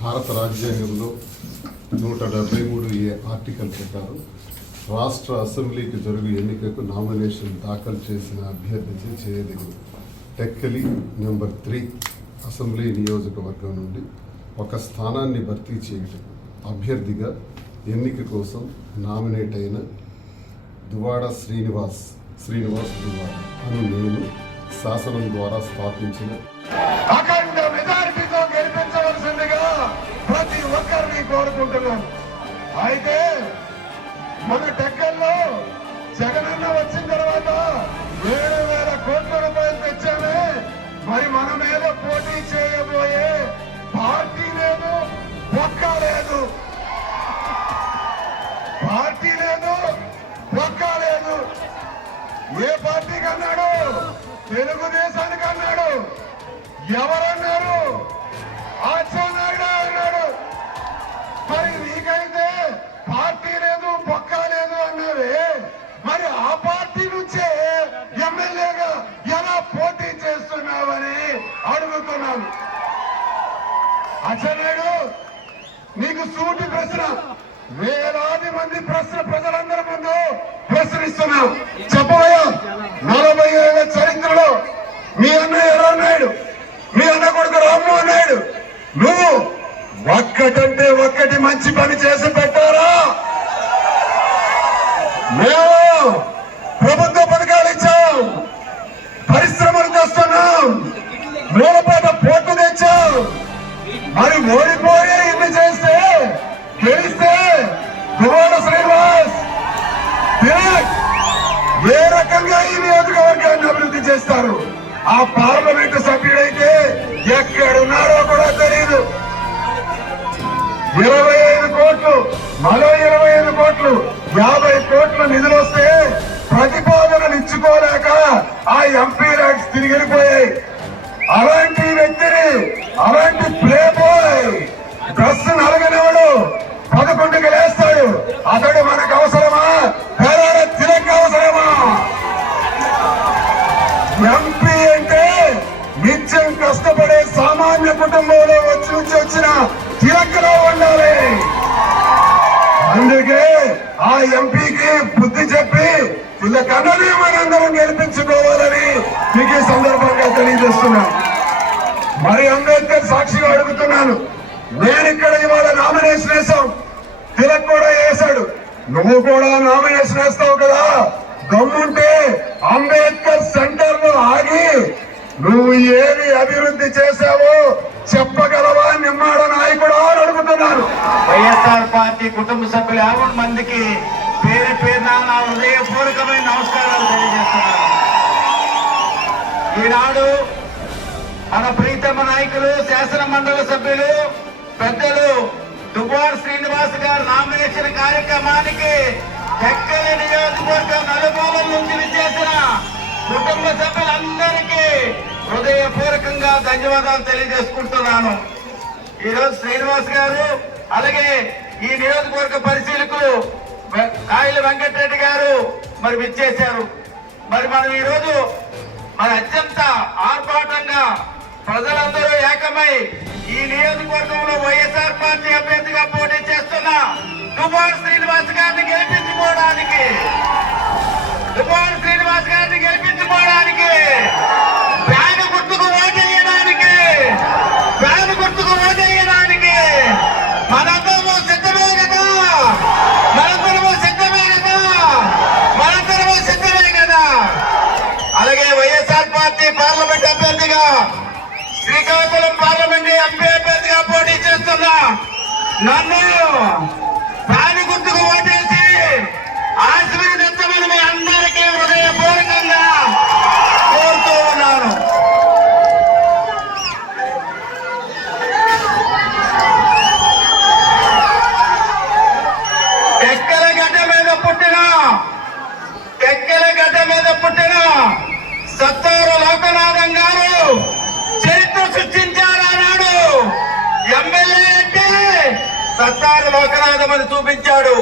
భారత్ రాజ్యాంగంలో నూట డెబ్బై మూడు ఏ ఆర్టికల్ ప్రకారం రాష్ట్ర అసెంబ్లీకి జరుగు ఎన్నికకు నామినేషన్ దాఖలు చేసిన అభ్యర్థించి చేయదగిన టెక్కలి నెంబర్ త్రీ అసెంబ్లీ నియోజకవర్గం నుండి ఒక స్థానాన్ని భర్తీ చేయటం అభ్యర్థిగా ఎన్నిక కోసం నామినేట్ అయిన దువాడ శ్రీనివాస్ శ్రీనివాస్ దువాడ అను నేను శాసనం ద్వారా స్థాపించిన అఖండ మెజారిటీతో గెలిపించవలసిందిగా ప్రతి ఒక్కరిని కోరుకుంటున్నాను అయితే మన టెక్కల్లో జగనన్న వచ్చిన తర్వాత ఏడు వేల కోట్ల రూపాయలు తెచ్చామే. మరి మన మీద పోటీ చేయబోయే పార్టీ లేదు ఒక్క లేదు. పార్టీ లేదు ఒక్క లేదు. ఏ పార్టీకి అన్నాడు తెలుగుదేశానికి అన్నాడు. ఎవరన్నారు? ఆచార్యుడు అన్నాడు. మరి నీకైతే పార్టీ లేదు పక్కా లేదు అన్నావే మరి ఆ పార్టీ నుంచే ఎమ్మెల్యేగా ఎలా పోటీ చేస్తున్నావని అడుగుతున్నాను. అచ్చనాయుడు నీకు సూటి ప్రశ్న. వేలాది మంది ప్రశ్న ప్రజలందరి ముందు ప్రశ్నిస్తున్నావు ఒక్కటంటే ఒక్కటి మంచి పని చేసి పెట్టారా మేము ప్రభుత్వ పథకాలు ఇచ్చాం. పరిశ్రమలు తెస్తున్నాం. మూలపేట పోర్టు తెచ్చాం. మరి ఓడిపోయి ఇన్ని చేస్తే గెలిస్తే కుమార శ్రీనివాస్. ఏ రకంగా ఈ నియోజకవర్గాన్ని అభివృద్ధి చేస్తారు? ఆ పార్లమెంట్ ఇరవై ఐదు కోట్లు మరో ఇరవై ఐదు కోట్లు యాభై కోట్ల నిధులు వస్తే ప్రతిపాదనలు ఇచ్చుకోలేక ఆ ఎంపీ ర్యాక్స్ తిరిగి వెళ్ళిపోయాయి. అలాంటి వ్యక్తిని అలాంటి ప్లే బాయ్ డ్రెస్ నలగనివాడు పదకొండుకి లేస్తాడు. అతడు మనకు అవసరమా? పేరాడ తిరగ అవసరమా? ఎంపీ అంటే నిత్యం కష్టపడే సామాన్య కుటుంబంలో ఆ ఎంపీకి బుద్ధి చెప్పి ఇలా కన్నది మనందరం గెలిపించుకోవాలని మీకు ఈ సందర్భంగా తెలియజేస్తున్నాను. మరి అంబేద్కర్ సాక్షిగా అడుగుతున్నాను నేను ఇక్కడ ఇవాళ నామినేషన్ వేసాం తిలక్ కూడా వేశాడు. నువ్వు కూడా నామినేషన్ వేస్తావు కదా. దమ్ముంటే అంబేద్కర్ సెంటర్లో ఆగి నువ్వు ఏమి అభివృద్ధి చేశావో చెప్పగలవా? నిమ్మాడ నాయకుడు వైఎస్ఆర్ పార్టీ కుటుంబ సభ్యులు యాభై మందికి పేరు పేరున నా హృదయపూర్వకమైన నమస్కారాలు తెలియజేస్తున్నాను ఈనాడు మన ప్రీతమ నాయకులు శాసన మండలి సభ్యులు పెద్దలు దుబార్ శ్రీనివాస్ గారు నామినేషన్ కార్యక్రమానికి ఎక్కల నియోజకవర్గం నలుమూలల నుంచి విచ్చేసిన కుటుంబ సభ్యులందరికీ హృదయపూర్వకంగా ధన్యవాదాలు తెలియజేసుకుంటున్నాను. ఈరోజు శ్రీనివాస్ గారు అలాగే ఈ నియోజకవర్గ పరిశీలకులు కాయల వెంకటరెడ్డి గారు మరి విచ్చేశారు. మరి మనం ఈరోజు మరి మన అత్యంత ఆర్భాటంగా ప్రజలందరూ ఏకమై ఈ నియోజకవర్గంలో వైఎస్ఆర్ పార్టీ అభ్యర్థిగా పోటీ చేస్తున్న దుబార్ శ్రీనివాస్ గారిని గెలిపించుకోవడానికి శ్రీకాకుళం పార్లమెంట్ ఎంపీ అభ్యర్థిగా పోటీ చేస్తున్నా. నన్ను అత్తారు లోకనాథమని చూపించాడు.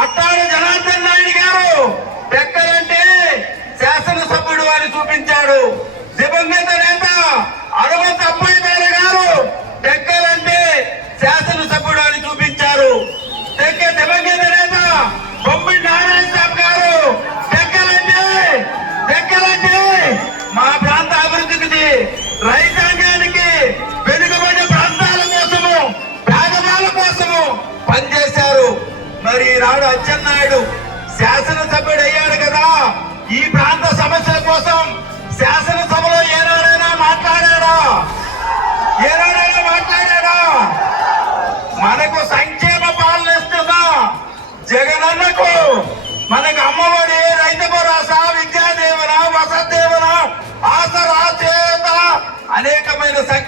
అత్తారు జనార్దన్ నాయుడు గారు పెక్కలంటే శాసనసభ్యుడు అని చూపించాడు. దివంగత నేత అరవంత్ అమ్మాయి గారు అరవ శాసనసభ్యుడు అయ్యాడు కదా. ఈ ప్రాంత సమస్యల కోసం శాసనసభలో ఏనాడైనా మాట్లాడాడా? ఏనాడైనా మాట్లాడాడా? మనకు సంక్షేమ పాలన ఇస్తున్నా జగనన్నకు మనకు అమ్మఒడి రైతు భరోసా విద్యా దీవెన వసతి ఆసరా చేత అనేకమైన సంక్షేమ